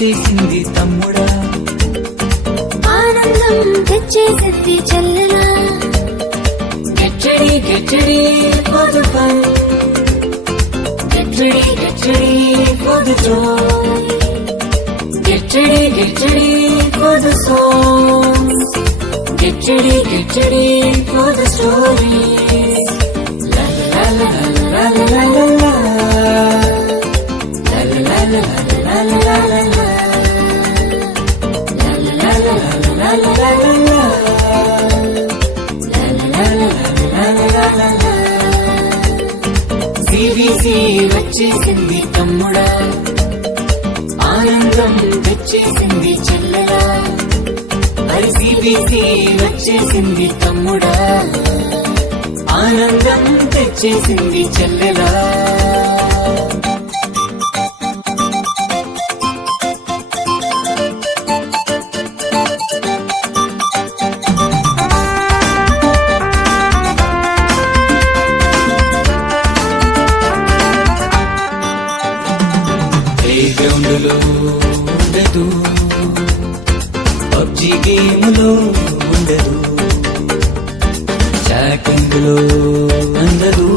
వచ్చేసింది తమ్ముడా, ఆనందం తెచ్చేసింది చెల్లెలా. Get ready, get ready for the fun. Get ready for the joy. Get ready for the songs. Get ready for the stories. La la la la la la la la. La la la la la la la la la. La la la la la la la la. CBC వచ్చేసింది తమ్ముడా, ఆనందం తెచ్చేసింది చెల్లెలా. మరి CBC వచ్చేసింది తమ్ముడా, ఆనందం తెచ్చేసింది చెల్లెలా. ప్లేగ్రౌండ్లో ఉండదు, పబ్జి గేమ్లో ఉండదు, చాటింగ్లో అందదు,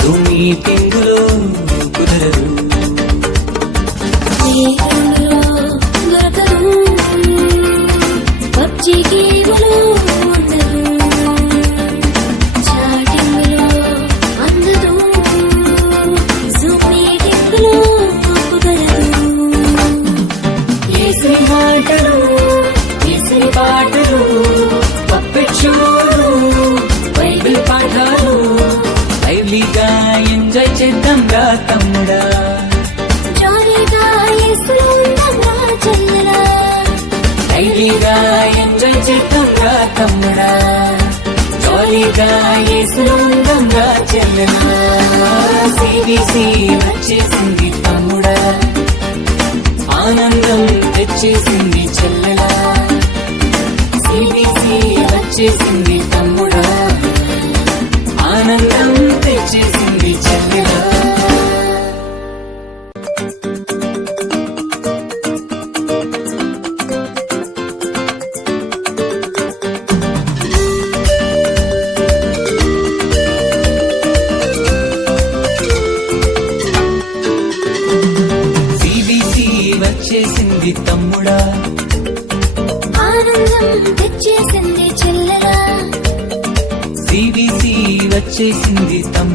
జూమ్ మీటింగ్లో కుదరదు. పబ్జి గేమ్లో ఉండదు, చాటింగ్లో అందదు, జూమ్ మీటింగ్లో కుదరదు. ఏసీ మాటలు, ఏసీ పాటలు, పప్పెట్ షోలు, బైబిల్ పాఠాలు, లైవ్లీగా ఎంజాయ్ చేద్దాంగా తమ్ముడా, జాలీగా యేసులో ఉందాంగా చెల్లెలా. లైవ్లీగా ఎంజాయ్ చేద్దాంగా తమ్ముడా, జాలీగా యేసులో ఉందాంగా చెల్లెలా. సిబిసి వచ్చేసింది తమ్ముడా, ఆనందం తెచ్చేసింది చెల్లెలా. సిబిసి వచ్చేసింది తమ్ముడా, ఆనందం తెచ్చేసింది చెల్లెలా. సిబిసి వచ్చేసింది తమ్ముడా, ఆనందం తెచ్చేసింది చెల్లెలా. సిబిసి వచ్చేసింది తమ్ముడా.